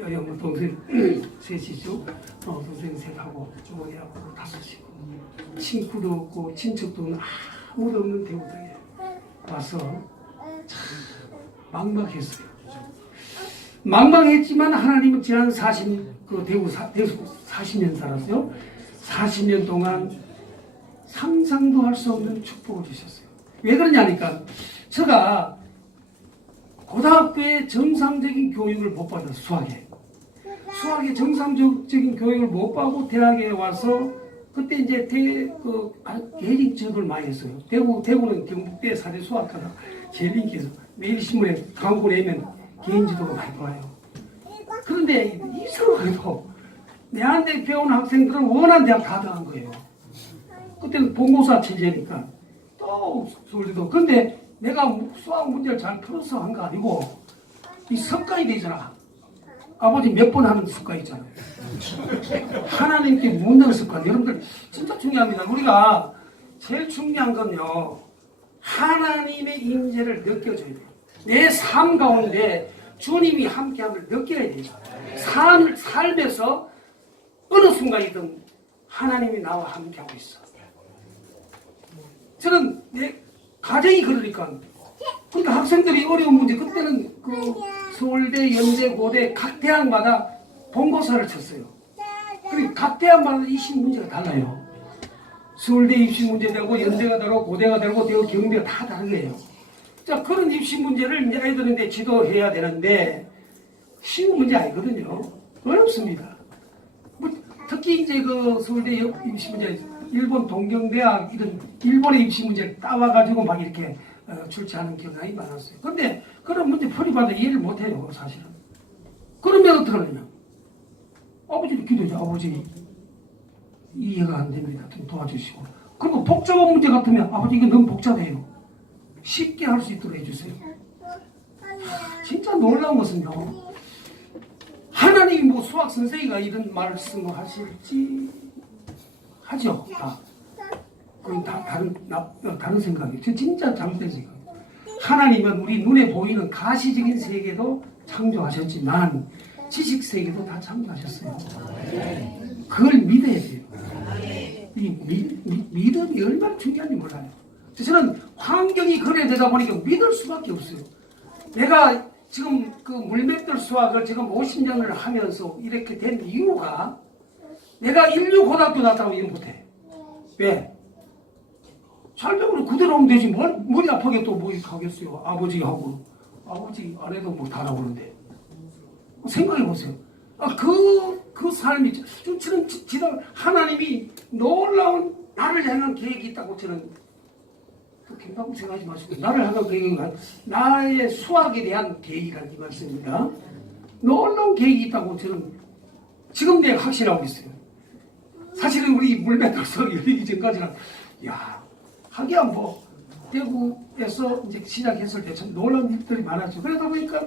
여영 동생 셋이죠. 동생 셋하고 주머니하고 다섯이고 친구도 없고 친척도 아무도 없는 대구당에 와서 참 막막했어요. 막막했지만 하나님은 지난 대구 40년 살았어요. 40년 동안 상상도 할 수 없는 축복을 주셨어요. 왜 그러냐니까 제가 고등학교에 정상적인 교육을 못 받았어요. 수학에 정상적인 교육을 못 받고 대학에 와서 그때 이제 개인 지도를 많이 했어요. 대구는 경북대 사대 수학과가 제일 인기해서 매일 신문에 광고 내면 개인 지도가 많이 나와요. 그런데 이상하게도 내한테 배운 학생들은 원하는 대학 다 들어간 거예요. 그때는 본고사 체제니까 또 서울대도. 근데 내가 수학 문제를 잘 풀어서 한 거 아니고 이 습관이 되잖아. 아버지 몇 번 하는 습관 있잖아요. 하나님께 묻는 습관. 여러분들 진짜 중요합니다. 우리가 제일 중요한 건요, 하나님의 임재를 느껴줘야 돼요. 내 삶 가운데 주님이 함께함을 느껴야 돼요. 삶에서 어느 순간이든 하나님이 나와 함께하고 있어. 저는 내 가정이 그러니까 학생들이 어려운 문제, 그때는 서울대, 연대, 고대 각 대학마다 본고사를 쳤어요. 그리고 각 대학마다 입시 문제가 달라요. 서울대 입시 문제 되고 연대가 다르고 고대가 다르고 대구 경대가 다 다르게요. 자, 그런 입시 문제를 이제 아이들한테 지도해야 되는데 쉬운 문제 아니거든요. 어렵습니다. 특히 이제 서울대 입시 문제, 일본 동경대학 이런 일본의 입시 문제를 따와가지고 막 이렇게 출제하는 경향이 많았어요. 근데 그런 문제 풀이봐도 이해를 못해요, 사실은. 그러면 어떻게 하느냐? 아버지를 기도하죠. 아버지, 이해가 안 됩니다. 좀 도와주시고. 그리고 복잡한 문제 같으면 아버지 이게 너무 복잡해요. 쉽게 할 수 있도록 해주세요. 진짜 놀라운 것은요, 하나님이 수학 선생이가 이런 말씀을 하실지 하죠. 그건 다 다른 생각이에요. 진짜 잘못된 생각이에요. 하나님은 우리 눈에 보이는 가시적인 세계도 창조하셨지만 지식 세계도 다 창조하셨어요. 그걸 믿어야 돼요. 이 믿음이 얼마나 중요한지 몰라요. 저는 환경이 그래 되다 보니까 믿을 수밖에 없어요. 내가 지금 물맷돌 수학을 지금 50년을 하면서 이렇게 된 이유가, 내가 인류 고등학교 나왔다고 일 못해. 왜? 잘 배우면 그대로 하면 되지. 머리 아프게 또 뭐 하겠어요. 아버지하고. 아버지 안 해도 뭐 다 나오는데. 생각해보세요. 그 삶이, 저는 하나님이 놀라운 나를 향한 계획이 있다고 저는, 김밥을 생각하지 마시고, 나를 향한 계획이, 나의 수학에 대한 계획이라는 이 말씀입니다. 놀라운 계획이 있다고 저는 지금 내가 확신하고 있어요. 사실은 우리 물맷돌 수학이 열리기 전까지는, 하기야 대구에서 이제 시작했을 때 참 놀라운 일들이 많았죠. 그러다 보니까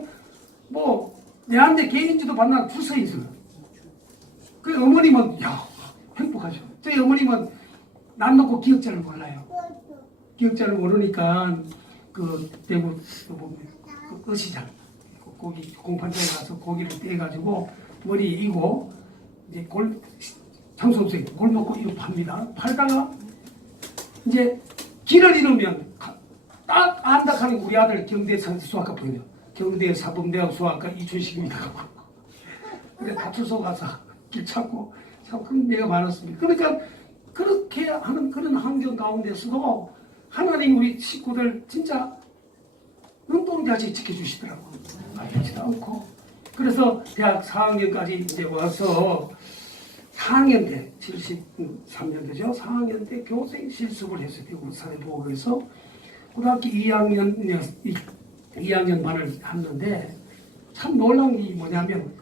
내한테 개인지도 받는 줄 서 있어요. 그 어머님은, 행복하죠. 저희 어머님은 난 놓고 기억자를 몰라요. 기억자를 모르니까 대구 어시장 고기 공판장에 가서 고기를 떼가지고 머리에 이고 이제 장수 없어요. 골목고 이거 팝니다. 팔다가 이제 길을 잃으면 딱 안다 하는 우리 아들 경대 수학과 보이네요. 경대 사범대학 수학과 이춘식입니다. 근데 파출소 가서 길 찾고 참 그런 데가 많았습니다. 그러니까 그렇게 하는 그런 환경 가운데서도 하나님 우리 식구들 진짜 눈동자같이 지켜주시더라고요. 아프지도 않고. 그래서 대학 4학년까지 이제 와서 4학년 때, 73년도죠. 4학년 때 교생 실습을 했어요. 대구 사대보고에서. 고등학교 2학년 반을 했는데 참 놀라운 게 뭐냐면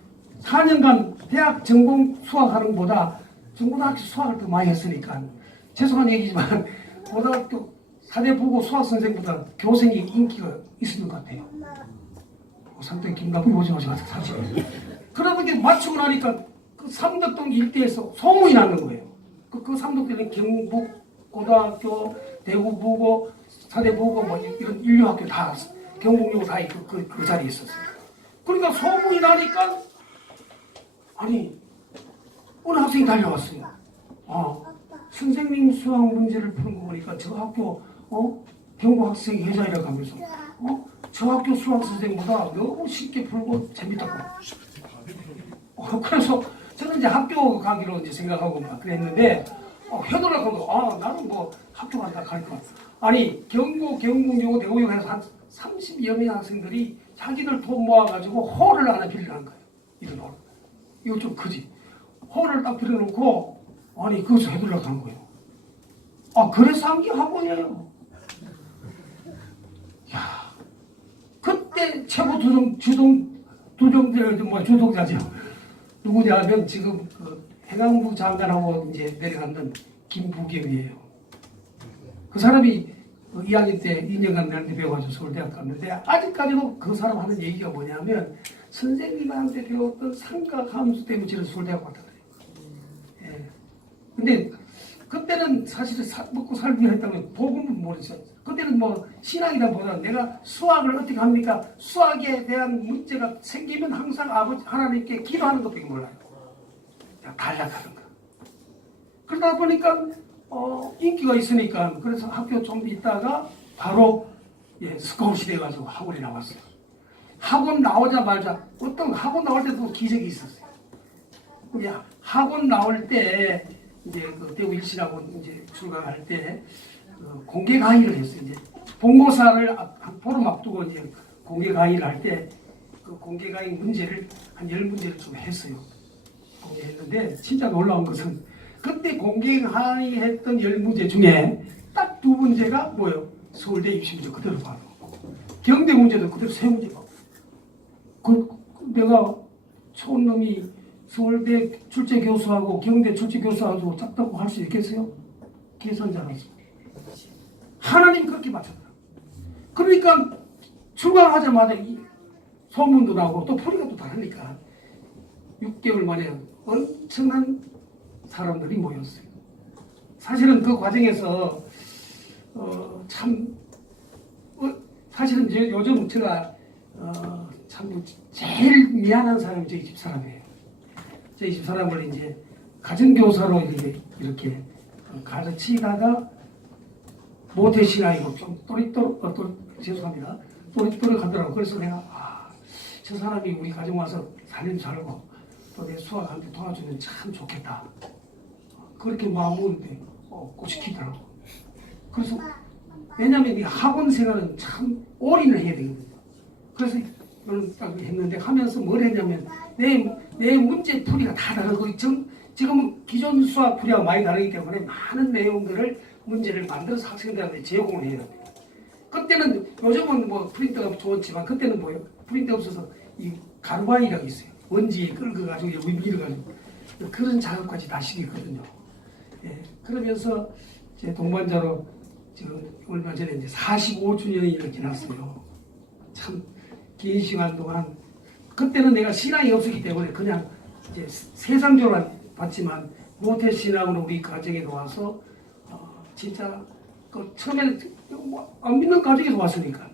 4년간 대학 전공 수학하는 것보다 중고등학교 수학을 더 많이 했으니까, 죄송한 얘기지만 고등학교 사대보고 수학 선생보다 교생이 인기가 있었던 것 같아요. 상당히 김갑이 오징어지 같은 사실. 그러다 보니까 맞추고 나니까 그 삼덕동 일대에서 소문이 나는 거예요. 그 삼덕동에 경북고등학교, 대구보고, 사대보고 이런 인류학교 다, 경북여고 다 그 자리에 있었어요. 그러니까 소문이 나니까 아니 어느 학생이 달려왔어요. 선생님 수학 문제를 푸는 거 보니까 저 학교 경고 학생 회장이라고 하면서 저 학교 수학 선생님보다 너무 쉽게 풀고 재밌다고. 그래서 저는 이제 학교 가기로 이제 생각하고 막 그랬는데 회돌아가고 나는 뭐 학교 간다 가니까 아니 경북여고 대구여고에서 한 30여 명 학생들이 자기들 돈 모아가지고 홀을 하나 빌려는 거예요. 이런 홀. 이거 좀 크지. 홀을 딱 빌려놓고 아니 그것을 해달라고 하는 거예요. 그래서 한 게 학원이에요. 야, 그때 최고 주동자죠. 누구냐면 지금 그 행안부 장관하고 이제 내려가는 김부겸이에요. 그 사람이 2학년 때 2년간 나한테 배워가지고 서울대학 갔는데 아직까지도 그 사람 하는 얘기가 뭐냐면 선생님한테 배웠던 삼각함수 때문에 저는 서울대학 갔다 그래요. 예. 근데 그때는 사실은 먹고 살기 했다면 복음은 모르겠어요. 그때는 뭐 신앙이라보다 내가 수학을 어떻게 합니까? 수학에 대한 문제가 생기면 항상 아버지 하나님께 기도하는 것밖에 몰라요. 단락하는 거. 그러다 보니까 인기가 있으니까 그래서 학교 좀 있다가 바로 스카웃이 돼가지고 학원에 나왔어요. 학원 나오자마자 어떤 학원 나올 때도 기적이 있었어요. 학원 나올 때 이제 그 대구 일신학원 이제 출강할 때 공개 강의를 했어요. 이제 본고사를 한 보름 앞두고 이제 공개 강의를 할 때 그 공개 강의 문제를 한 10문제를 좀 했어요. 공개했는데 진짜 놀라운 것은 그때 공개 강의했던 10문제 중에 딱 2문제가 뭐예요? 서울대 입시 문제 그대로 봐요. 경대 문제도 그대로 3문제 봐요. 내가 촌놈이 서울대 출제 교수하고 경대 출제 교수하고 짝다고 할 수 있겠어요? 계산 잘하죠. 하나님 그렇게 맞췄다. 그러니까 출강하자마자 이 소문도 나고 또 풀이가 또 다르니까 6개월 만에 엄청난 사람들이 모였어요. 사실은 그 과정에서 사실은 요즘 제가 참 제일 미안한 사람이 저희 집사람이에요. 저희 집사람을 이제 가정교사로 이렇게 가르치다가 모태신앙이고 좀 죄송합니다. 또릿또릿하더라고요. 그래서 내가 저 사람이 우리 가정 와서 살림 살고 또 내 수학한테 도와주면 참 좋겠다. 그렇게 마음 먹는데 꽃이 피더라고. 그래서 왜냐하면 이 학원 생활은 참 올인을 해야 되거든요. 그래서 이런 딱 했는데 하면서 뭘 했냐면 내 문제 풀이가 다 다르고 지금은 기존 수학 풀이와 많이 다르기 때문에 많은 내용들을 문제를 만들어서 학생들한테 제공을 해야 돼요. 그때는 요즘은 뭐 프린터가 좋았지만 그때는 뭐예요? 프린터 없어서 이 가루바이라고 있어요. 원지에 긁어가지고 여기 밀어가지고 그런 작업까지 다 시키거든요. 그러면서 제 동반자로 지금 얼마 전에 이제 45주년이 이렇게 지났어요. 참 긴 시간 동안 그때는 내가 신앙이 없었기 때문에 그냥 이제 세상적으로 봤지만 모태 신앙으로 우리 가정에 와서 진짜 그 처음에는 안 믿는 가정에서 왔으니까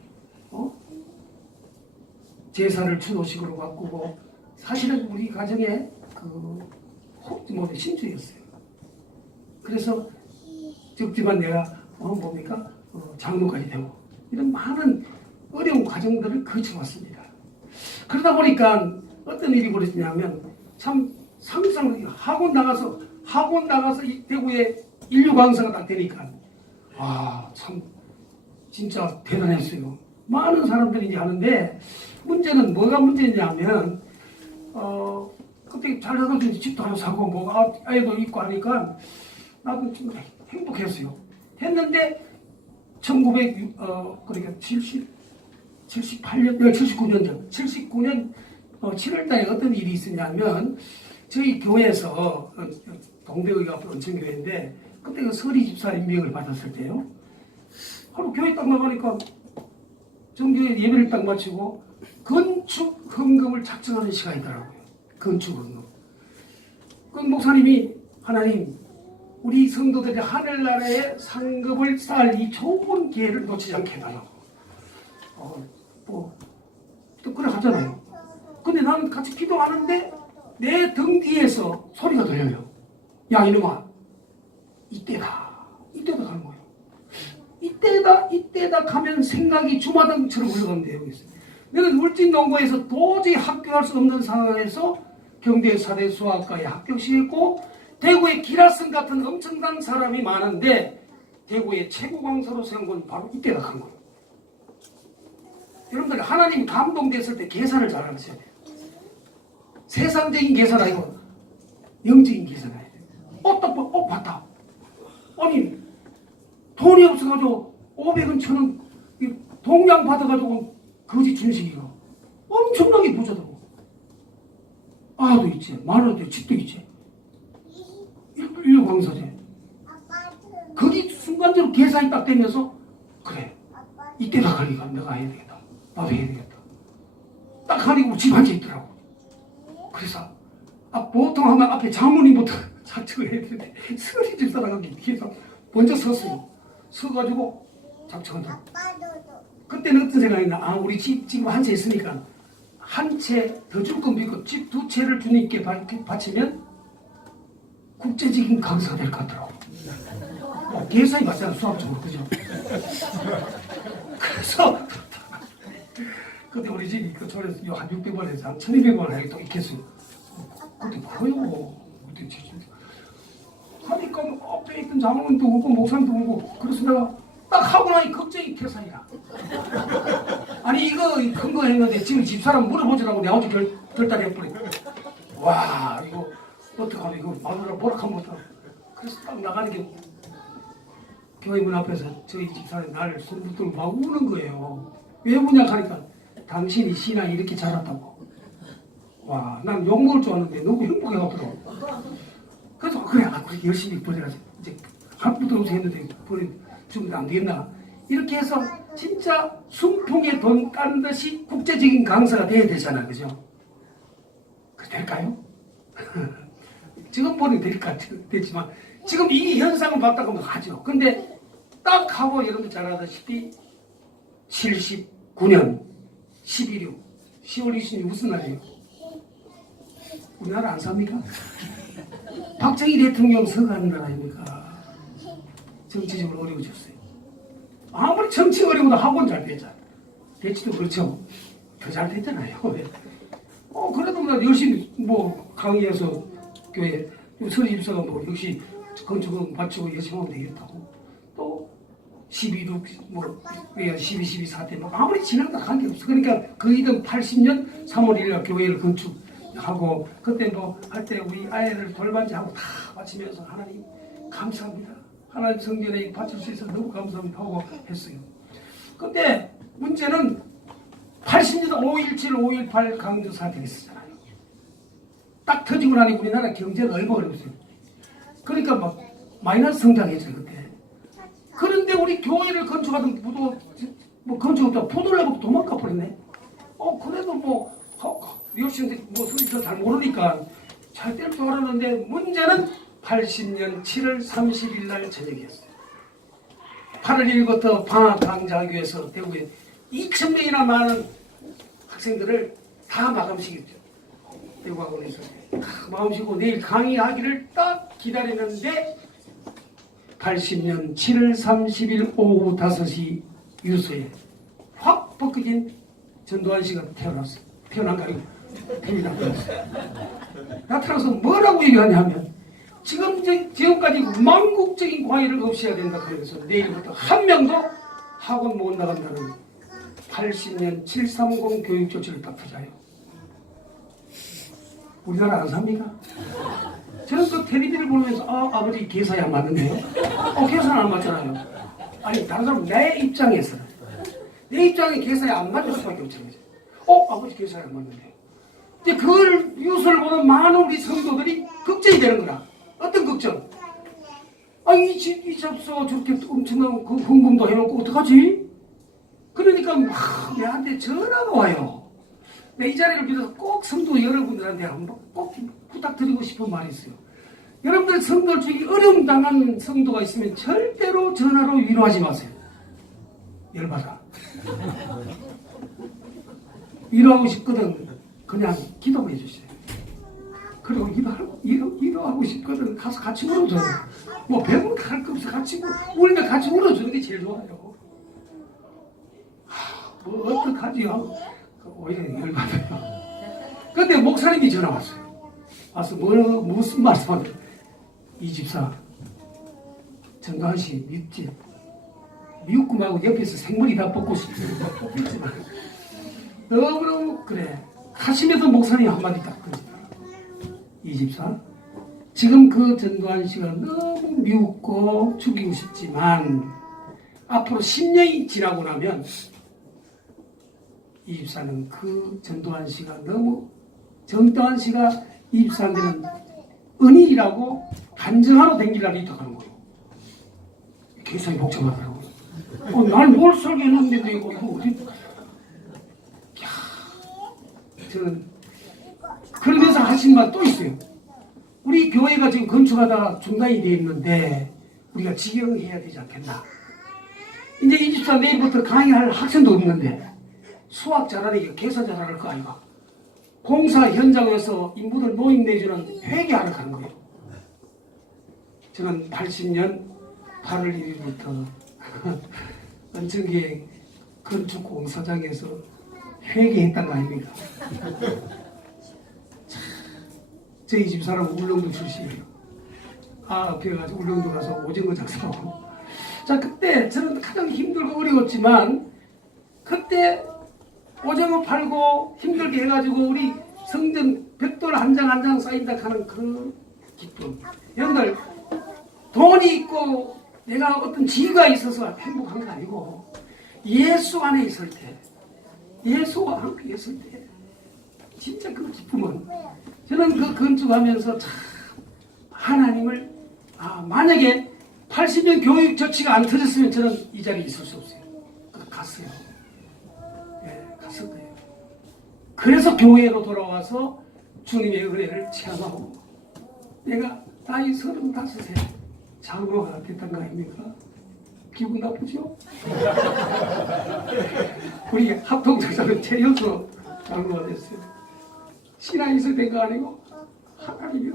제사를 추도식으로 바꾸고 사실은 우리 가정에 신주였어요. 그래서 적지만 내가 장로까지 되고 이런 많은 어려운 과정들을 거쳐왔습니다. 그러다 보니까 어떤 일이 벌어지냐면 참 상상 학원 나가서 이 대구에 인류 강사가 딱 되니까 참 진짜 대단했어요. 많은 사람들이 이제 하는데 문제는 뭐가 문제냐면 그때 잘 나가서 집도 하나 사고 아이도 있고 하니까 나도 좀 행복했어요. 했는데 79년 7월달에 어떤 일이 있었냐면 저희 교회에서 동대의가 원천교회인데 그때 그 서리 집사 임명을 받았을 때요. 하루 교회 딱 나가니까 정교회 예배를 딱 마치고 건축 헌금을 작성하는 시간이더라고요. 건축 헌금. 그 목사님이 하나님 우리 성도들이 하늘나라에 상급을 쌓을 이 좋은 기회를 놓치지 않게 해달라고. 또 그래 하잖아요. 근데 나는 같이 기도하는데 내 등 뒤에서 소리가 들려요. 야 이놈아, 이때다 가는 거예요. 이때다 가면 생각이 주마등처럼 흘러가는데 여기 있어요. 내가 울진농고에서 도저히 합격할 수 없는 상황에서 경대 사대 수학과에 합격시켰고, 대구에 기라성 같은 엄청난 사람이 많은데 대구의 최고 강사로 세운 건 바로 이때가 간 거예요. 여러분들 하나님 감동됐을 때 계산을 잘 하셔야 돼요. 세상적인 계산 아니고 영적인 계산 해야 돼요. 봤다. 아니 돈이 없어가지고 500원 1000원 동양 받아가지고 거지 준식이가 엄청나게 부자다고. 아도 있지, 마누라도 있지, 집도 있지. 일류 강사제. 거기 순간적으로 계산이 딱 되면서 그래, 이때가 가니까 내가 해야 되겠다. 나도 해야 되겠다. 딱 하니까 집 한 채 있더라고. 그래서 보통 하면 앞에 장모님부터 작정을 해야 되는데 서리 집 사람이 뒤에서 먼저 섰어요. 서가지고 작정한다. 그때는 어떤 생각이 나? 우리 집 지금 한 채 있으니까 한 채 더 줄 건 믿고 집 2채를 주님께 바치면 국제적인 강사가 될 것 같더라고. 계산이 맞잖아, 수학적으로. 그죠? 그래서 그때 우리 집이 그 전에서 한 600원 해서 한 1200원 하게 또 있겠어요. 그때 뭐요? 그때 진짜. 하니까 앞에 있던 장로님도 오고 목사님도 오고, 그래서 내가 딱 하고 나니 걱정이 계산이야. 아니 이거 큰 거 했는데 지금 집사람 물어보지라고 내가 어제 결단을 해버려. 와 이거 어떡하나, 이거 마누라 뭐라카면 어떡하나. 그래서 딱 나가는 게 교회 문 앞에서 저희 집사람이 나를 손 붙들고 막 우는 거예요. 왜 우냐 하니까 당신이 신앙이 이렇게 자랐다고. 와, 난 욕먹을 줄 알았는데 너무 행복해하더라고. 그래서 그래 열심히 버려가지고 이제 한푼도 없이 했는데 버려주면 안 되겠나. 이렇게 해서 진짜 순풍에 돈 깐 듯이 국제적인 강사가 돼야 되잖아, 그죠? 그 될까요? 지금 보니 될 것 같지만 지금 이 현상을 봤다고 하면 하죠. 근데 딱 하고 여러분들 잘 아다시피 79년 11일 10월 26일 무슨 날이에요? 우리나라 안 삽니까? 박정희 대통령 서가는 나라입니까? 정치적으로 어려워졌어요. 아무리 정치 어려워도 학원 잘 되잖아. 대치도 그렇죠. 더 잘 됐잖아요. 그래도 나 열심히 강의해서 교회 서리 집사가 역시 건축은 바치고 열심히 하면 되겠다고. 또 12.6 12 사태 아무리 지나다 관계없어. 그러니까 거의든 80년 3월 1일 교회를 건축하고, 그때 할 때 우리 아이를 돌반지하고 다 바치면서 하나님 감사합니다. 하나님 성전에 바칠 수 있어서 너무 감사합니다 하고 했어요. 근데 문제는 80년대 5.17, 5.18 강조 사태가 있었잖아요. 딱 터지고 나니 우리나라 경제가 얼마나 어려웠어요. 그러니까 막 마이너스 성장했어요 그때. 그런데 우리 교회를 건축하던 건축하다 포도를 내고 도망가 버렸네. 그래도 열심히 소리도 잘 모르니까 잘 될 줄 알았는데, 문제는 80년 7월 30일 날 저녁이었어요. 8월 1일부터 방학강좌교에서 대구에 2,000명이나 많은 학생들을 다 마감시켰죠. 대구학원에서 마감시키고 내일 강의하기를 딱 기다리는데 80년 7월 30일 오후 5시 유서에 확 벗겨진 전두환 씨가 태어났어요. 태어난 거 아니고 태어났어요. 나타나서 뭐라고 얘기하냐면, 지금까지 망국적인 과외를 없이 해야 된다 그러면서 내일부터 한 명도 학원 못 나간다는 80년 730 교육 조치를 딱 투자해요. 우리나라 안 삽니까? 저는 그 텔레비를 보면서 아버지 계산이 안 맞는데요? 계산 안 맞잖아요. 아니 다른 사람 내 입장에서는 내 입장에 계산이 안 맞을 수밖에 없잖아요. 아버지 계산이 안 맞는데요. 이제 그걸 뉴스를 보는 많은 우리 성도들이 걱정이 되는 거라. 어떤 걱정? 이 잡서 저렇게 엄청난 그 헌금도 해놓고 어떡하지? 그러니까 내한테 전화가 와요. 내 이 자리를 빌어서 꼭 성도 여러분들한테 한번 꼭 부탁드리고 싶은 말이 있어요. 여러분들 성도 중에 어려움 당한 성도가 있으면 절대로 전화로 위로하지 마세요. 열받아. 위로하고 싶거든 그냥 기도해 주세요. 그리고 기도하고 싶거든. 가서 같이 울어줘요. 뭐 배부르 할 거 없어. 같이 울면 같이 울어주는 게 제일 좋아요. 뭐 어떡하지 하고 오히려 열받아요. 근데 목사님이 전화 왔어요. 와서 무슨 말씀을 이 집사 전가은 씨 믿지? 미웃구마고 옆에서 생머리 다 뽑고 싶지만 너무너무 그래 하시면서 목사님 한마디 딱 그러시더라고요. 이 집사 지금 그 전도한 씨가 너무 미웃고 죽이고 싶지만 앞으로 10년이 지나고 나면 이 집사는 그 전도한 씨가 너무 전도한 씨가 이 집사한테는 은인이라고 간증하러 댕기라고 이탁하는 거예요. 계산이 복잡하더라고요. 난 뭘 설계했는데 이거 어디? 야, 저는 그러면서 하신 말 또 있어요. 우리 교회가 지금 건축하다가 중단이 돼 있는데 우리가 직영해야 되지 않겠나? 이제 이 집사 내일부터 강의할 학생도 없는데 수학 잘하니까 계산 잘할 거 아이가? 공사 현장에서 인부들 모임 내주는 회계하러 가는 거예요. 저는 80년 8월 1일부터 은천계 건축공사장에서 회계했단 거 아닙니까? 저희 집 사람 울릉도 출신이에요. 그래가지고 울릉도 가서 오징어 작사하고. 자, 그때 저는 가장 힘들고 어려웠지만 그때 오징어 팔고 힘들게 해가지고 우리 성전 벽돌 한 장 한 장 쌓인다 하는 그 기쁨. 여러분들 돈이 있고 내가 어떤 지위가 있어서 행복한 거 아니고 예수 안에 있을 때 예수와 함께 있을 때 진짜 그 기쁨은 저는 그 건축하면서 참 하나님을 만약에 80년 교육 조치가 안 터졌으면 저는 이 자리에 있을 수 없어요. 갔어요. 갔을 거예요. 그래서 교회로 돌아와서 주님의 은혜를 체험하고 내가 나이 35세 장로가 됐던 거 아닙니까? 기분 나쁘죠? 우리 합동적사는 최연소 장로가 됐어요. 신앙이 있어야 된 거 아니고 하나님이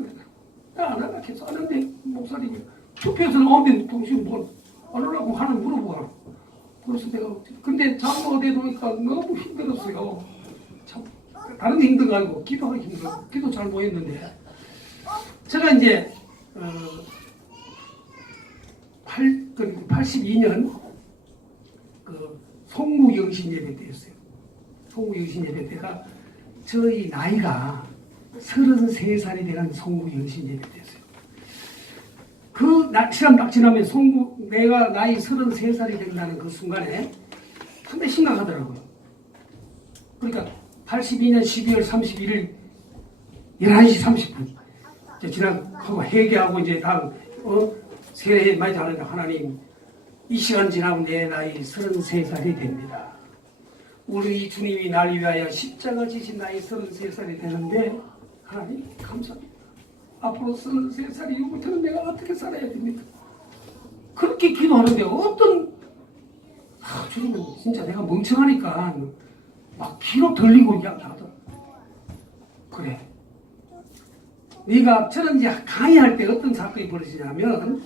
안 하겠어 하는데 목사님이 투표에서는 오면 동시에 뭘 안 하려고 하는 물어보라. 그래서 내가 근데 장로가 되니까 너무 힘들었어요. 참 다른 게 힘든 거 아니고 기도하기 힘들어. 기도 잘 모였는데 제가 이제 82년 그 송무영신 예배 때였어요. 송무영신 예배 때가 저희 나이가 33살이 되는 송무영신 예배 때였어요. 그 시간 딱 지나면 내가 나이 33살이 된다는 그 순간에 상당히 심각하더라고요. 그러니까 82년 12월 31일 11시 30분 지나고 회개하고 이제 다음 새해 많이 다르니까 하나님 이 시간 지나면 내 나이 33살이 됩니다. 우리 주님이 날 위하여 십자가 지신 나이 33살이 되는데 하나님 감사합니다. 앞으로 33살이 이후부터는 내가 어떻게 살아야 됩니까? 그렇게 기도하는데 어떤 주님은 진짜 내가 멍청하니까 막 귀로 들리고 이야기하더라. 그래. 네가 저는 이제 강의할 때 어떤 사건이 벌어지냐면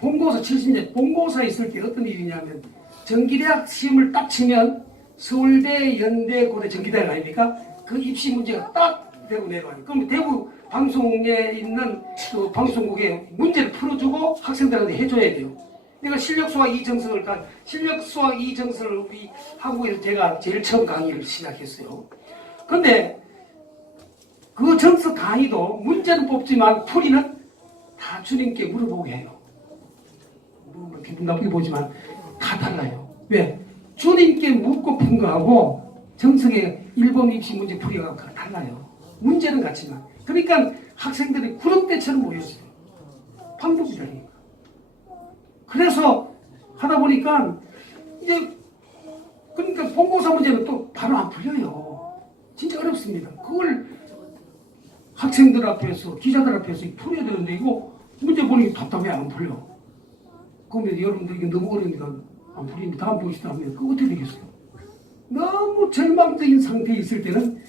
본고사 70년 본고사 있을 때 어떤 일이냐면 전기대학 시험을 딱 치면 서울대, 연대, 고대 전기대학 아닙니까? 그 입시 문제가 딱 되고 내려와요. 그럼 대구 방송에 있는 그 방송국에 문제를 풀어주고 학생들한테 해줘야 돼요. 내가 실력수학 2정서를 우리 한국에서 제가 제일 처음 강의를 시작했어요. 근데 그 정서 강의도 문제는 뽑지만 풀이는 다 주님께 물어보고 해요. 뭐 기분 나쁘게 보지만 다 달라요. 왜? 주님께 묻고 푼 거하고 정석의 1번 입시 문제 풀이가 달라요. 문제는 같지만. 그러니까 학생들이 구름대처럼 모였어요. 방법이 다르니까. 그래서 하다 보니까 이제 그러니까 본고사 문제는 또 바로 안 풀려요. 진짜 어렵습니다. 그걸 학생들 앞에서 기자들 앞에서 풀어야 되는데 이거 문제 보니 답답해 안 풀려. 그러면 여러분들 이게 너무 어려우니까 안 풀립니다. 다음 보시다 하면 그거 어떻게 되겠어요? 너무 절망적인 상태에 있을 때는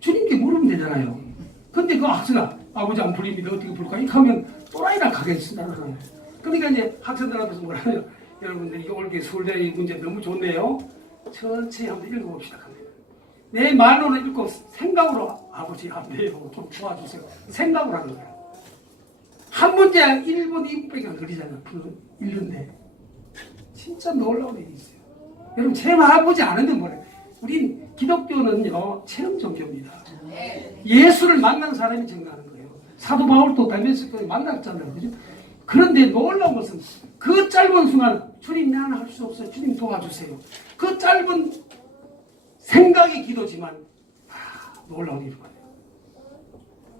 주님께 물으면 되잖아요. 근데 그 학생아, 아버지 안 풀립니다. 어떻게 풀까? 이렇게 하면 또라이나 가겠습니다. 그러니까 이제 학생들 앞에서 뭐라 하냐. 여러분들, 이거 올게 서울대 문제 너무 좋네요. 천천히 한번 읽어봅시다. 내 말로는 읽고 생각으로, 아버지 안 돼요. 좀 도와주세요. 생각으로 하는 거야. 한 문제 1분, 2분밖에 안 걸리잖아. 읽는데. 진짜 놀라운 일이 있어요. 여러분, 체험해 보지 않으면 뭐래. 우린 기독교는요, 체험 종교입니다. 예수를 만난 사람이 증거하는 거예요. 사도 바울도 다메섹에 만났잖아요. 그죠? 그런데 놀라운 것은 그 짧은 순간, 주님, 나는 할 수 없어요. 주님 도와주세요. 그 짧은 생각이 기도지만, 놀라운 일이 많아요.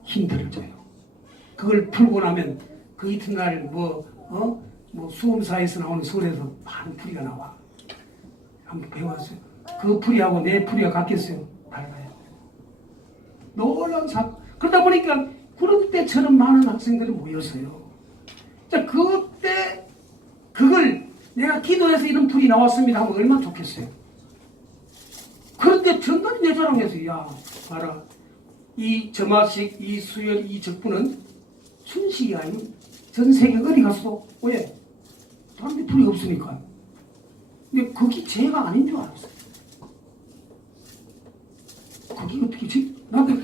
힌트를 줘요. 그걸 풀고 나면 그 이튿날 수험사에서 나오는 설에서 많은 풀이가 나와. 한번 배워봤어요. 그 풀이하고 내 풀이가 같겠어요? 달라요. 놀라운 사건. 그러다 보니까 그런 때처럼 많은 학생들이 모였어요. 자, 그때 그걸 내가 기도해서 이런 풀이 나왔습니다 하면 얼마나 좋겠어요. 그런데 전날이 내 자랑해서, 야, 봐라. 이 점화식, 이 수열, 이 적분은 순식이 아닌 전 세계 어디 가서도, 왜? 다른 데 풀이 없으니까. 근데 그게 죄가 아닌 줄 알았어요. 그게 어떻게 지? 나한테,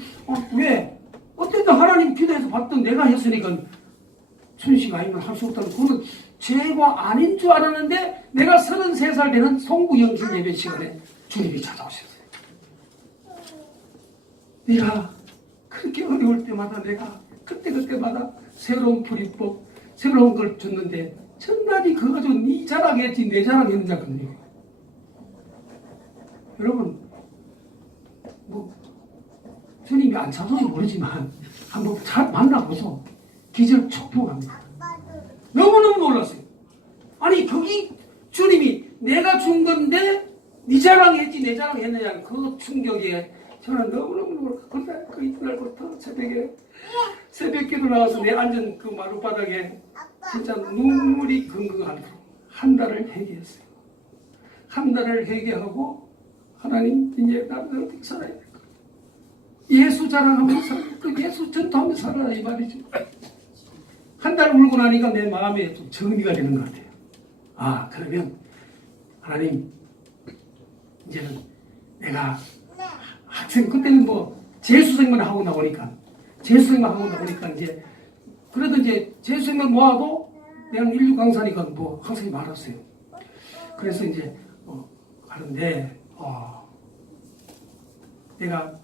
왜? 어쨌든 하나님 기도해서 봤던 내가 했으니까 순식이 아니면 할 수 없다는, 그거는 죄가 아닌 줄 알았는데, 내가 33살 되는 송구영신 예배 시간에 주님이 찾아오셨어요. 내가 그렇게 어려울 때마다 내가 그때마다 새로운 풀이법, 새로운 걸 줬는데, 천날이 그거 가지고 네 자랑했지 내 자랑했느냐 그러네요. 여러분, 주님이 안 찾아서 모르지만 한번 잘 만나보소. 기절 촉풍합니다. 너무너무 놀랐어요. 아니, 거기 주님이 내가 준 건데 네 자랑했지 내 자랑했느냐, 그 충격에 저는 너무너무 그런데 그 이튿날부터 새벽기도 나와서 내 앉은 그 마룻바닥에 진짜 눈물이 긍긍하도록 한 달을 회개했어요. 한 달을 회개하고, 하나님, 이제 나를 어떻게 살아야 될까? 예수 자랑하면서 그 예수 전도하면서 살아라 이 말이죠. 한 달 울고 나니까 내 마음에 좀 정리가 되는 것 같아요. 그러면 하나님, 이제는 내가 학생, 그때는 재수생만 하고 나오니까 이제, 그래도 이제 재수생만 모아도 내가 인류 강사니까 학생이 많았어요. 그래서 이제 하는데, 내가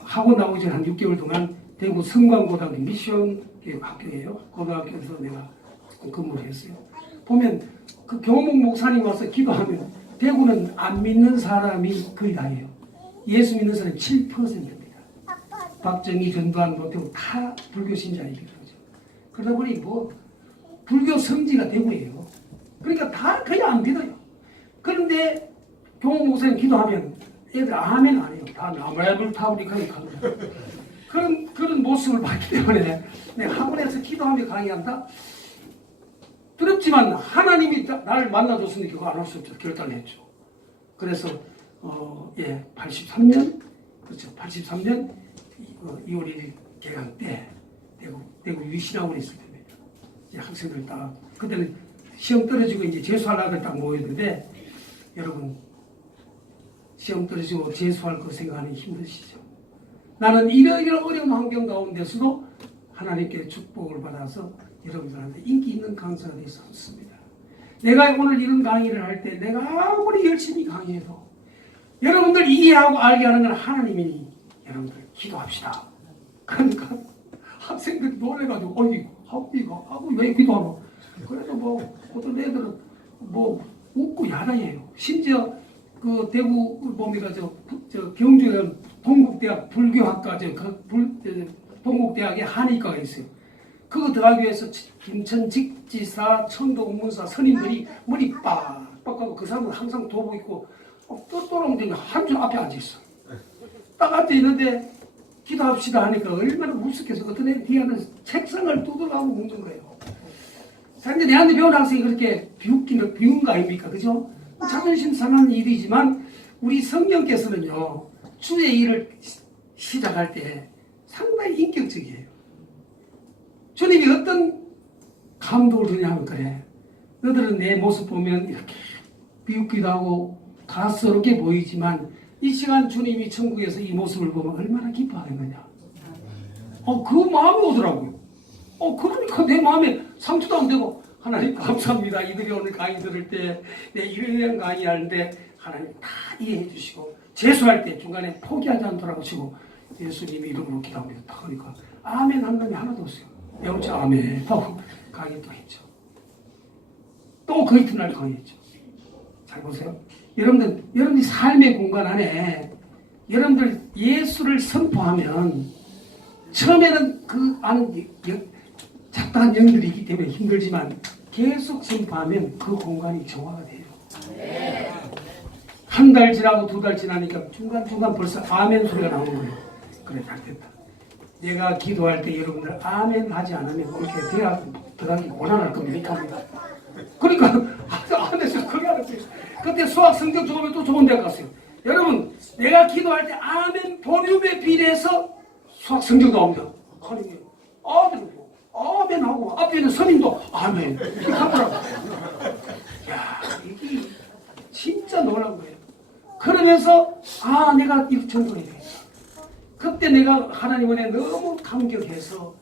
학원 나오기 전 한 6개월 동안 대구 성광고등학교 미션 학교예요. 고등학교에서 내가 근무를 했어요. 보면 그 교목 목사님 와서 기도하면 대구는 안 믿는 사람이 거의 다예요. 예수 믿는 사람이 7%입니다. 박정희, 전두환, 노태우 다 불교 신자이거든요. 그러다 보니 불교 성지가 대구예요. 그러니까 다 거의 안 믿어요. 그런데 교목 목사님 기도하면 애들 아멘 안 해요. 다 나무야불 타브리카니 합니다. 그런 모습을 봤기 때문에 내가 학원에서 기도하며 강의한다. 두렵지만 하나님이 나를 만나줬으니 그거 안 할 수 없죠. 결단을 했죠. 그래서 83년 2월 1일 개강 때 대구 유신학원에 있을 때입니다. 이제 학생들 딱 그때는 시험 떨어지고 이제 재수하려고 딱 모였는데, 여러분, 시험 떨어지고 재수할 거 생각하니 힘드시죠? 나는 이런 어려운 환경 가운데서도 하나님께 축복을 받아서 여러분들한테 인기 있는 강사가 되어 있습니다. 내가 오늘 이런 강의를 할 때 내가 아무리 열심히 강의해도 여러분들 이해하고 알게 하는 건 하나님이니 여러분들 기도합시다. 그러니까 학생들이 놀래가지고 하고 왜 기도하노? 그래서 어떤 애들은 웃고 야단이에요. 심지어 그 대구 보니까 저 경주에 동국대학 불교학과 동국대학에 한의과가 있어요. 그 대학교에서 김천직지사, 청도문사 스님들이 머리 빡빡하고 그 사람은 항상 도복 입고 똘똘한 한 줄 앞에 앉아 있어. 딱 앉아 있는데 기도합시다 하니까 얼마나 무섭겠어. 어떤 애 뒤에는 책상을 두들가고 묵는 거예요. 근데 내한테 배운 학생이 그렇게 비운 거 아닙니까? 그죠? 자존심 상하는 일이지만 우리 성령께서는요, 주의 일을 시작할 때 상당히 인격적이에요. 주님이 어떤 감동을 주냐면 그래. 너들은 내 모습 보면 이렇게 비웃기도 하고 가스럽게 보이지만 이 시간 주님이 천국에서 이 모습을 보면 얼마나 기뻐하겠느냐. 그 마음이 오더라고요. 그러니까 내 마음에 상처도 안 되고 하나님 감사합니다. 이들이 오늘 강의 들을 때 내 이런 강의 하는데 하나님 다 이해해 주시고 재수할 때 중간에 포기하지 않도록 하시고 예수님 이름으로 기도합니다. 그러니까 아멘 한 놈이 하나도 없어요. 배우자 아멘 하고 강의 또 했죠. 또 그 이튿날 강의했죠. 잘 보세요. 여러분이 삶의 공간 안에 여러분들 예수를 선포하면 처음에는 그 안에 잡다한 영들이 있기 때문에 힘들지만 계속 선포하면 그 공간이 정화가 돼요. 한 달 지나고 두 달 지나니까 중간중간 벌써 아멘 소리가 나오는 거예요. 그래 잘 됐다. 내가 기도할 때 여러분들 아멘 하지 않으면 그렇게 대학 들어가기 곤란할 겁니다. 그러니까 안에서 그게 알았어요. 그때 수학 성적 좋으면 또 좋은 데 갔어요. 여러분 내가 기도할 때 아멘 볼륨에 비례해서 수학 성적 나옵니다. 하나님 아들도 아멘 하고 앞에 있는 선임도 아멘 이렇게 하더라고요. 야 이게 진짜 놀라운 거예요. 그러면서 내가 이거 전도해야 되겠다. 그때 내가 하나님 은혜 너무 감격해서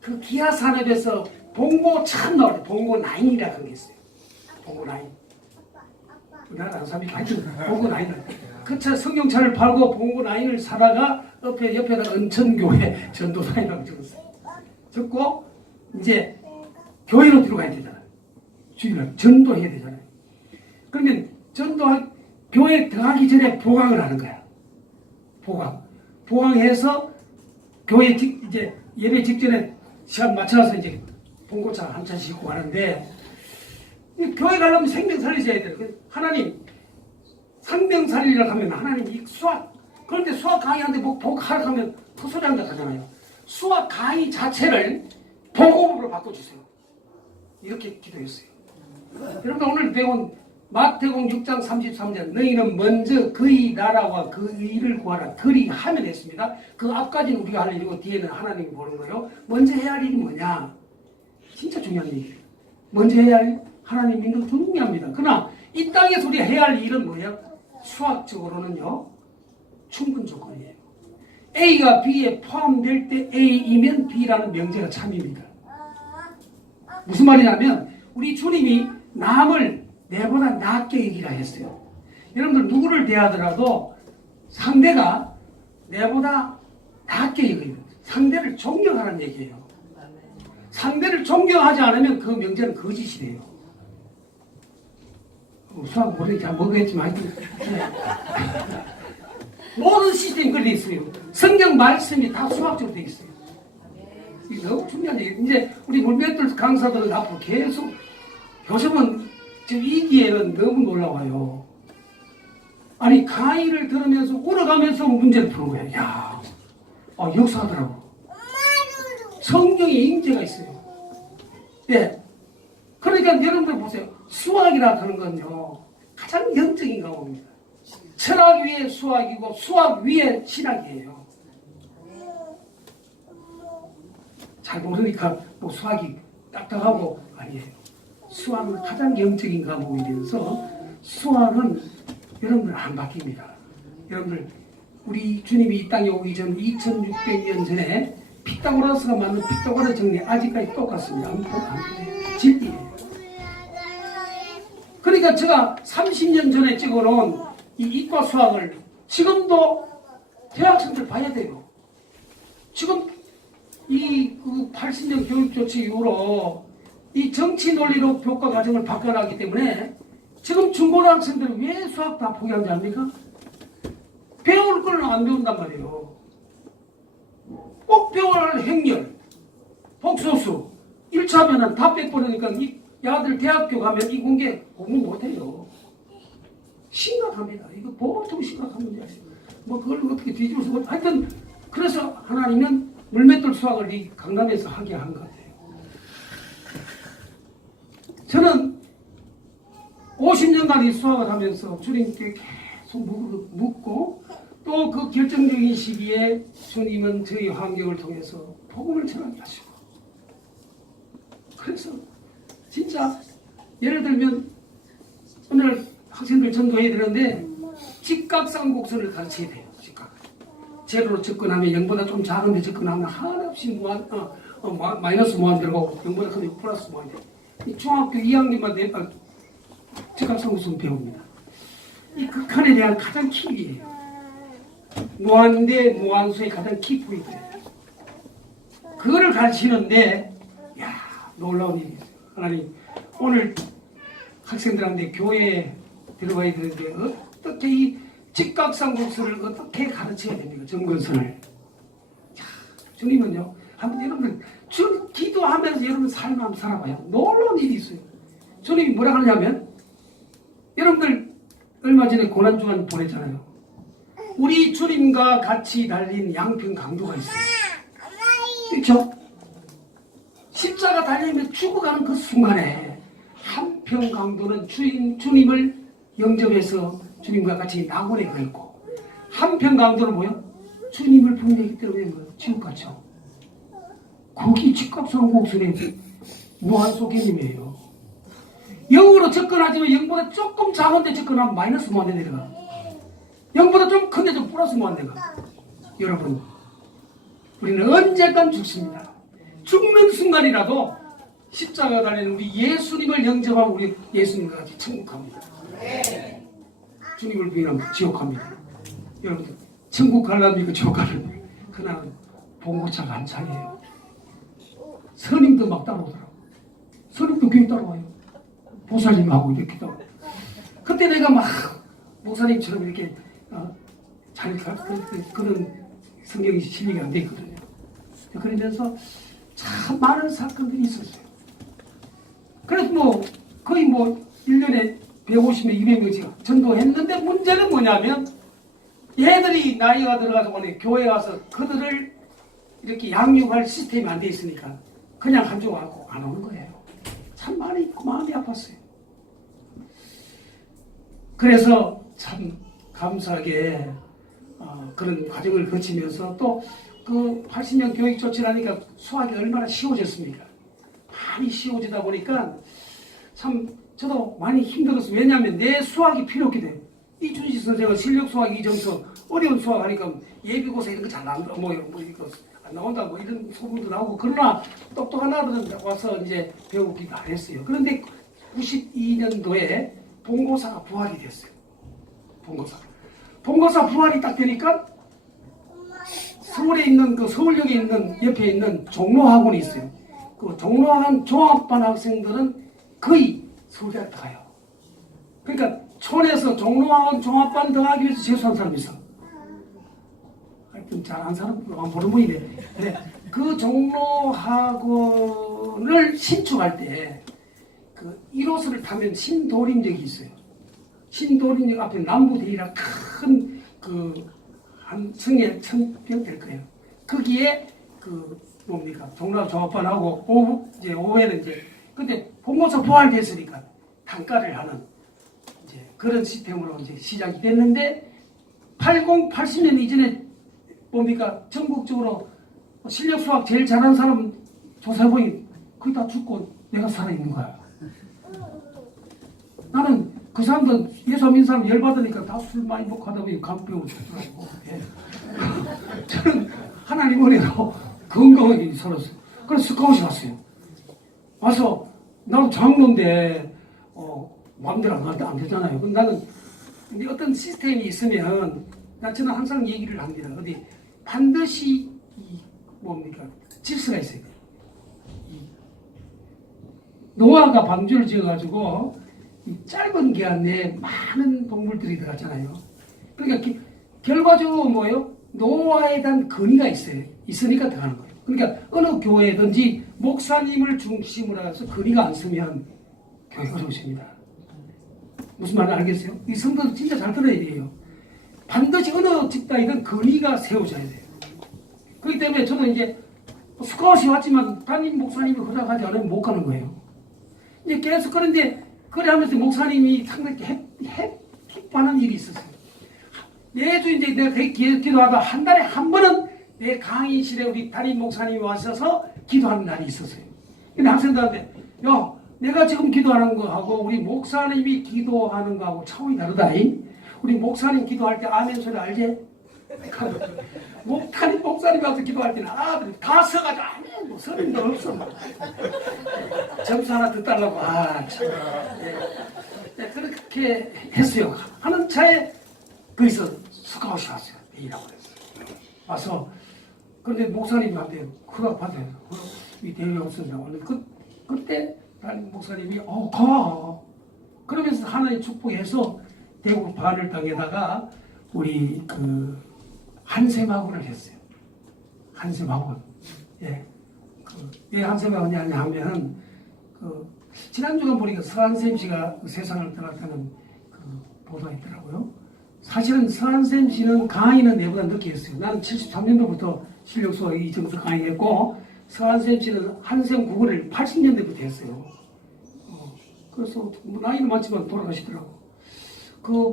그 기아 산업에서 봉고 참 나와요. 봉고 9이라고 한 게 있어요. 봉고 9. 우리나라 안 삽니까? 하여튼 봉고 9. 그 성경차를 팔고 봉고 9을 사다가 옆에다 은천교회 전도사이라고 적었어요. 적고 이제 교회로 들어가야 되잖아요. 주일날 전도해야 되잖아요. 그러면 교회 들어가기 전에 보강을 하는 거야. 보강해서 교회 이제 예배 직전에 시간 맞춰서 이제 봉고차 한 잔 싣고 가는데 교회 가려면 생명 살리셔야 돼요. 하나님 생명 살리려고 하면 하나님 이 수학 그런데 수학 강의하는데 복하라고 하면 그 소리 한다 하잖아요. 수학 강의 자체를 복음으로 바꿔주세요. 이렇게 기도했어요. 여러분 오늘 배운 마태복음 6장 33절 너희는 먼저 그의 나라와 그의 일을 구하라. 그리하면 됐습니다. 그 앞까지는 우리가 할 일이고 뒤에는 하나님이 보는 거예요. 먼저 해야 할 일이 뭐냐? 진짜 중요한 얘기예요. 먼저 해야 할 하나님 믿는 거 중요합니다. 그러나 이 땅에서 우리가 해야 할 일은 뭐예요? 수학적으로는요. 충분 조건이에요. A가 B에 포함될 때 A이면 B라는 명제가 참입니다. 무슨 말이냐면 우리 주님이 남을 내보다 낫게 여기라 했어요. 여러분들 누구를 대하더라도 상대가 내보다 낫게 여기는 상대를 존경하라는 얘기예요. 상대를 존경하지 않으면 그 명제는 거짓이래요. 수학 모르게 잘 모르겠지만 모든 시스템이 그렇게 있어요. 성경 말씀이 다 수학적으로 되어 있어요. 이게 너무 중요한 얘기예요. 이제 우리 물맷돌 강사들은 앞으로 계속 요즘은 지금 이 기회는 너무 놀라워요. 아니 강의를 들으면서 울어가면서 문제를 푸는 거예요. 야, 역사하더라고. 성경에 인재가 있어요. 네. 그러니까 여러분들 보세요. 수학이라 하는 건요 가장 영적인 과목입니다. 철학 위에 수학이고 수학 위에 신학이에요. 잘 모르니까 뭐 수학이 딱딱하고 아니에요. 수학은 가장 영적인 과목이면서 수학은 여러분들 안 바뀝니다. 여러분들 우리 주님이 이 땅에 오기 전 2600년 전에 피타고라스가 만든 피타고라스 정리 아직까지 똑같습니다. 진리예요. 그러니까 제가 30년 전에 찍어놓은 이 이과 수학을 지금도 대학생들 봐야 돼요. 지금 이 80년 교육조치 이후로 이 정치 논리로 교과 과정을 바꿔놨기 때문에 지금 중고등학생들 왜 수학 다 포기하는지 압니까? 배울 걸 안 배운단 말이에요. 꼭 배워야 할 행렬, 복소수, 1차 하면 다 빼버리니까 이 야들 대학교 가면 이 공개 공부 못해요. 심각합니다. 이거 보통 심각한 문제예요. 뭐 그걸 어떻게 뒤집어서 하여튼 그래서 하나님은 물맷돌 수학을 이 강남에서 하게 한 것 같아요. 저는 50년간 이 수학을 하면서 주님께 계속 묻고 또 그 결정적인 시기에 주님은 저희 환경을 통해서 복음을 전하게 하시고, 그래서 진짜 예를 들면 오늘 학생들 전도해야 되는데 직각삼곡선을 가르쳐야 돼요. 직각. 제로로 접근하면 0보다 좀 작은데 접근하면 한없이 마이너스 무한대로 0보다 큰데 플러스 무한대. 이 중학교 2학년만 직각삼곡선 배웁니다. 이 극한에 대한 가장 키이에요. 무한대 무한수의 가장 키 포인트예요. 그거를 가르치는데 놀라운 일이 있어요. 하나님 오늘 학생들한테 교회에 들어가야 되는데 어떻게 이 직각삼곡선을 어떻게 가르쳐야 됩니까? 정근선을. 주님은요, 한번 여러분들 기도하면서 여러분 삶을 한번 살아봐요. 놀라운 일이 있어요. 주님이 뭐라 하냐면, 여러분들 얼마 전에 고난주간 보냈잖아요. 우리 주님과 같이 달린 양평 강도가 있어요. 그렇죠? 십자가 달리면 죽어가는 그 순간에 한평 강도는 주님을 영접해서 주님과 같이 낙원에 걸고, 한평 강도는 뭐요? 주님을 분명히 때문에 지옥 같죠. 거기 직각삼곡선의 무한소 개념이에요. 0으로 접근하지만 0보다 조금 작은데 접근하면 마이너스 무한대 내려가. 0보다 좀 큰데 좀 플러스 무한대가. 여러분, 우리는 언젠간 죽습니다. 죽는 순간이라도 십자가 달리는 우리 예수님을 영접하면 우리 예수님과 같이 천국 갑니다. 주님을 부인하면 지옥 갑니다. 여러분들, 천국 갈랍니까? 지옥 갈랍니까? 그날은 봉고차가 한 차례예요. 스님도 막 따라오더라고. 스님도 교회 따라와요. 보살님하고 이렇게 따라와요. 그때 내가 막 목사님처럼 이렇게 잘 그런 성경이 실리가 안 돼 있거든요. 그러면서 참 많은 사건들이 있었어요. 그래서 거의 1년에 150명, 200명씩 전도했는데, 문제는 뭐냐면 얘들이 나이가 들어가서 교회에 와서 그들을 이렇게 양육할 시스템이 안 돼 있으니까 그냥 한 줄 알고 안 오는 거예요. 참 마음이 아팠어요. 그래서 참 감사하게 그런 과정을 거치면서 또 그 80년 교육 조치라니까 수학이 얼마나 쉬워졌습니까? 많이 쉬워지다 보니까 참 저도 많이 힘들었어요. 왜냐하면 내 수학이 필요 없게 돼요. 이준식 선생은 실력 수학 이정서 어려운 수학 하니까 예비고사 이런 거 잘 안 나온다고 이런 소문도 나오고, 그러나 똑똑한 아들은 와서 이제 배우기도 안 했어요. 그런데 92년도에 본고사가 부활이 됐어요. 본고사 부활이 딱 되니까 서울에 있는 서울역에 있는 옆에 있는 종로학원이 있어요. 그 종로학원 종합반 학생들은 거의 서울대학 가요. 그러니까 촌에서 종로학원 종합반 더하기 위해서 재수한 사람이 있어. 하여튼 잘한 사람 보는 분이네. 그 종로학원을 신축할 때 그 1호선을 타면 신도림역이 있어요. 신도림역 앞에 남부대리라 큰 한 성에 1000평 될 거예요. 거기에 종로 종합반하고 오후에는 근데 본고사 부활됐으니까 단가를 하는 그런 시스템으로 시작이 됐는데, 80년 이전에 전국적으로 실력 수학 제일 잘하는 사람 조사해보니 거의 다 죽고 내가 살아있는 거야. 나는 그 사람들 예수 믿는 사람 열받으니까 다 술 많이 먹고 하다 보니 간병을 죽더라고. 저는 하나님 은혜로 건강하게 살았어요. 그래서 스카웃이 왔어요. 와서 나도 장로인데 마음대로 안 되잖아요. 근데 나는 어떤 시스템이 있으면 저는 항상 얘기를 합니다. 반드시 질서가 있어요. 노아가 방주를 지어가지고 이 짧은 기간 내에 많은 동물들이 들어갔잖아요. 그러니까 결과적으로 노아에 대한 건의가 있으니까 들어가는 거예요. 그러니까 어느 교회든지 목사님을 중심으로 해서 건의가 안 쓰면 교회가 어려우십니다. 무슨 말인지 알겠어요? 이 성도들 진짜 잘 들어야 돼요. 반드시 어느 집단이든 건의가 세워져야 돼요. 그렇기 때문에 저는 스카웃이 왔지만 담임 목사님이 허락하지 않으면 못 가는 거예요. 계속 그런데 그래 하면서 목사님이 상당히 기뻐하는 일이 있었어요. 매주 이제 내가 기도하다 한 달에 한 번은 내 강의실에 우리 담임 목사님이 와셔서 기도하는 날이 있었어요. 근데 학생들한테, 야, 내가 지금 기도하는 거하고 우리 목사님이 기도하는 거하고 차원이 다르다잉. 우리 목사님 기도할 때 아멘 소리 알지? 목사님 와서 기도할 때는 다 써가지고 아멘 뭐 서는 거 없어. 점수 하나 더 달라고 참. 네, 그렇게 했어요. 하는 차에 거기서 스카웃이 왔어요. A라고 그랬어요. 와서 그런데 목사님한테 허락받아요. 이 대회가 없어진다고. 그때 담임 목사님이 가. 그러면서 하나님 축복해서 대구 바늘 땅에다가 우리 그 한샘학원을 했어요. 한샘학원. 예. 왜 한샘학원이 하면 지난주가 보니까 서한샘 씨가 세상을 떠났다는 보도가 있더라고요. 사실은 서한샘 씨는 강의는 내보다 늦게 했어요. 나는 73년도부터 실력수업 이정서 강의했고 서한샘 씨는 한샘 국어를 80년대부터 했어요. 그래서 나이는 많지만 돌아가시더라고.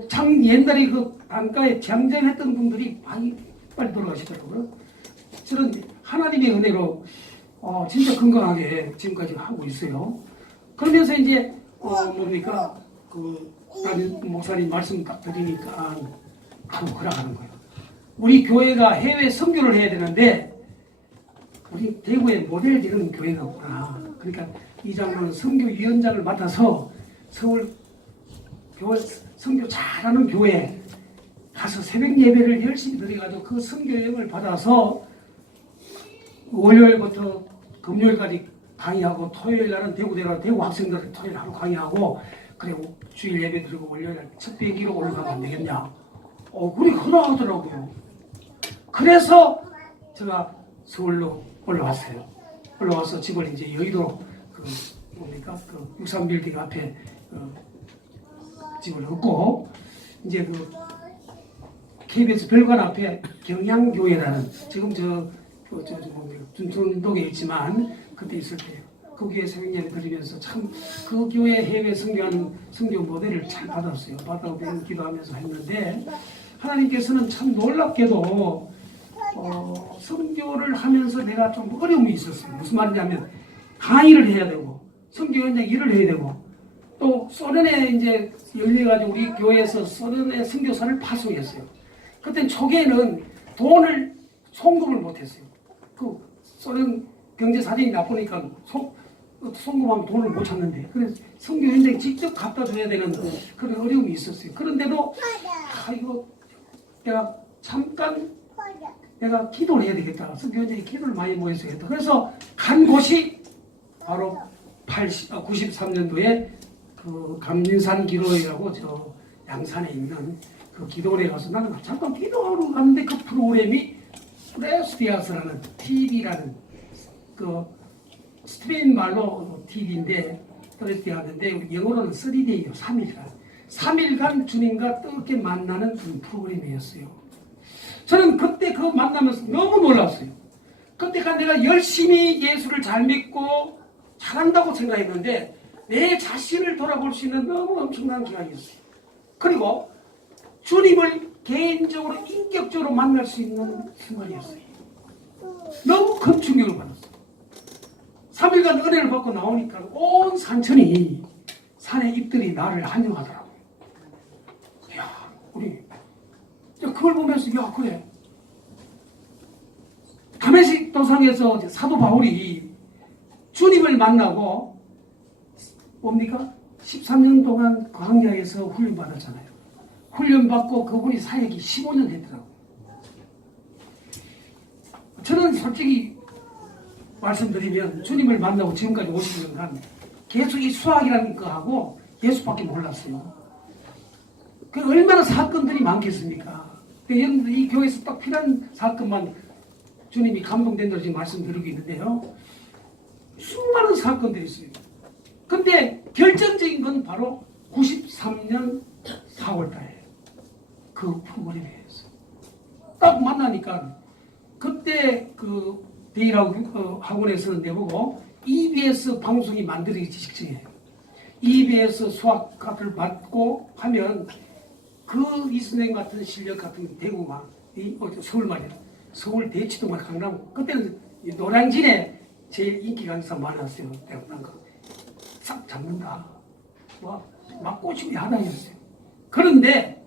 참 옛날에 단가에 경쟁했던 분들이 많이 빨리 돌아가시더라고요. 저는 하나님의 은혜로 진짜 건강하게 지금까지 하고 있어요. 그러면서 이제 뭡니까 담임 목사님 말씀 딱 드리니까 바로 걸어가는 거예요. 우리 교회가 해외 선교를 해야 되는데 우리 대구에 모델 되는 교회가 없구나. 그러니까 이 장로는 선교위원장을 맡아서 서울 교회 선교 잘하는 교회에 가서 새벽 예배를 열심히 드려가지고 그 선교여행을 받아서 월요일부터 금요일까지 강의하고 토요일 날은 대구 학생들 토요일 하루 강의하고 그리고 주일 예배 드리고 월요일 날 첫 배기로 올라가면 안 되겠냐. 그래 그러하더라고요. 그래서 제가 서울로 올라왔어요. 올라와서 집을 이제 여의도 그 63빌딩 앞에 집을 얻고 이제 KBS 별관 앞에 경양교회라는 지금 준천동에 있지만 그때 있을 때 거기에 새벽예배 드리면서 참 그 교회 해외 선교하는 선교 모델을 잘 받았어요. 받아보고 기도하면서 했는데 하나님께서는 참 놀랍게도 선교를 하면서 내가 좀 어려움이 있었어요. 무슨 말이냐면 강의를 해야 되고 선교연장 일을 해야 되고 또 소련에 이제 열려가지고 우리 교회에서 소련의 선교사를 파송했어요. 그때 초기에는 돈을 송금을 못했어요. 소련 경제 사정이 나쁘니까 송금하면 돈을 못 찾는데 그래서 선교 현장에 직접 갖다 줘야 되는 그런 어려움이 있었어요. 그런데도 이거 내가 잠깐 내가 기도를 해야 되겠다. 선교 현장에 기도를 많이 모여서 했다. 그래서 간 곳이 바로 93년도에 감민산 기도회라고 저 양산에 있는 그 기도원에 가서 나는 잠깐 기도하러 갔는데 그 프로그램이 프레스디아스라는 TV라는 스페인 말로 TV인데 프레스디아스인데 영어로는 3데이요. 3일간 주님과 뜨겁게 만나는 프로그램이었어요. 저는 그때 그거 만나면서 너무 놀랐어요. 그때가 내가 열심히 예수를 잘 믿고 잘한다고 생각했는데 내 자신을 돌아볼 수 있는 너무 엄청난 기간이었어요. 그리고 주님을 개인적으로 인격적으로 만날 수 있는 순간이었어요. 너무 큰 충격을 받았어요. 3일간 은혜를 받고 나오니까 온 산천이 산의 잎들이 나를 환영하더라고요. 이야, 우리 그걸 보면서 그래. 다메섹 도상에서 사도 바울이 주님을 만나고 뭡니까? 13년 동안 광야에서 훈련받았잖아요. 훈련받고 그분이 사역이 15년 했더라고요. 저는 솔직히 말씀드리면 주님을 만나고 지금까지 50년간 계속 이 수학이라는 거하고 예수밖에 몰랐어요. 그 얼마나 사건들이 많겠습니까? 이 교회에서 딱 필요한 사건만 주님이 감동된 대로 지금 말씀드리고 있는데요. 수많은 사건들이 있어요. 근데 결정적인 건 바로 93년 4월달에 그 프로그램에서 딱 만나니까 그때 데이라고 학원에서는 내보고 EBS 방송이 만들어지기 직전이에요. EBS 수학학을 받고 하면 그 이순행 같은 실력 같은 대구 막 서울 말이야. 서울 대치동 막 강남 그때는 이 노량진에 제일 인기 강사 많았어요. 대구난가 싹 잡는다. 막 꼬시고 야단이었어요. 그런데